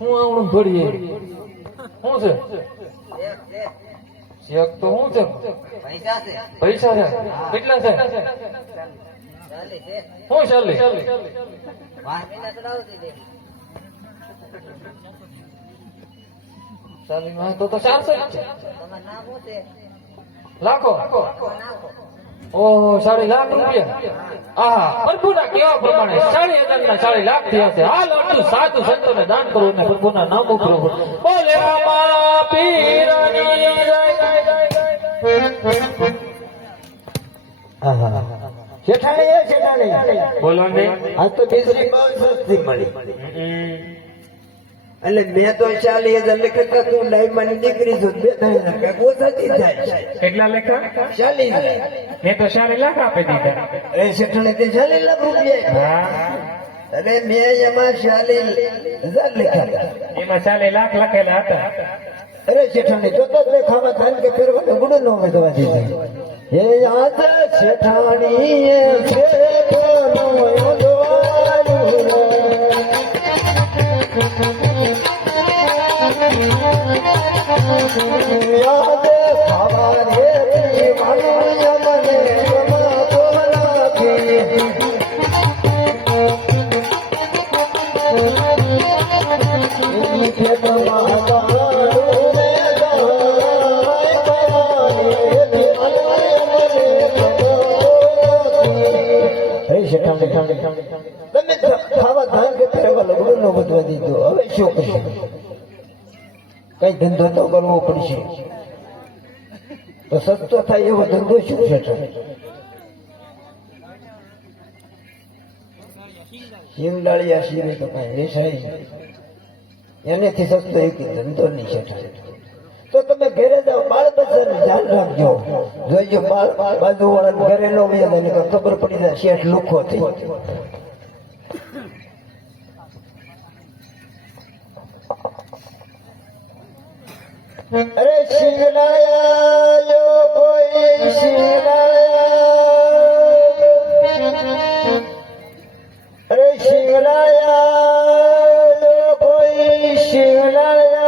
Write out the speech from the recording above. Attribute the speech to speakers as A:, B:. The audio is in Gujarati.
A: હું આવડું થોડી શું છે? ચેક તો શું છે?
B: પૈસા છે.
A: કેટલા છે? શું ચાલે ચાલી તો ચારસો
B: લાખો. શું
A: લાખો ઓહો સાડી લાખ રૂપિયા? આહા પ્રભુના કેવા પ્રમાણે સાડી હજાર ના સાડી લાખ થયા છે. હાલ આટલું સાધુ સંતો ને દાન કરવું ને પ્રભુના નામ ઉપરો બોલે પીરની
C: શેઠાણી એ જેઠાણી.
A: બોલો ને.
C: આ તો બીજરી બહુ સસ્તી મળી. એટલે બે તો ચાલી હજાર લખતા તું લાઈમાં દીકરી છું બે ત્રણ કાંઈક ઓછાથી થાય
D: કેટલા લેખા?
C: ચાલી
D: મેં તો ચાલી લાખ આપી દીધા.
C: એ શેઠાણી તે ચાલી લાખ રૂપિયા અરે મેં એમાં ચાલી હજાર લખ્યા
D: એમાં ચાલી લાખ લખેલા હતા.
C: અરે શેઠાણી તો તો લેખામાં થાય કે ફેરવા નો ન વધવા દીધા હે યાદ શેઠાણી એ તમે ખાવા ધાન કે ફેરવા લગડું ન બધવા દીધો. હવે શું કરશું? કઈ ધંધો તો કરવો પડશે? તો સસ્તો થાય એવો ધંધો શું છે શિંગડાળિયા શિવે તો કઈ વેસાય. એનેથી સસ્તો એક ધંધો નહીં છે તો. તમે ઘરે જાઓ, બાળ બચ્ચાનું ધ્યાન રાખજો. જોઈજો, બાળ બાજુ વાળા ઘરે નો વ્યાજ એને ખબર પડી જાય શેઠ લુખો થઈ. શિવાયો કોઈ શિવાય અરે શિવરાયા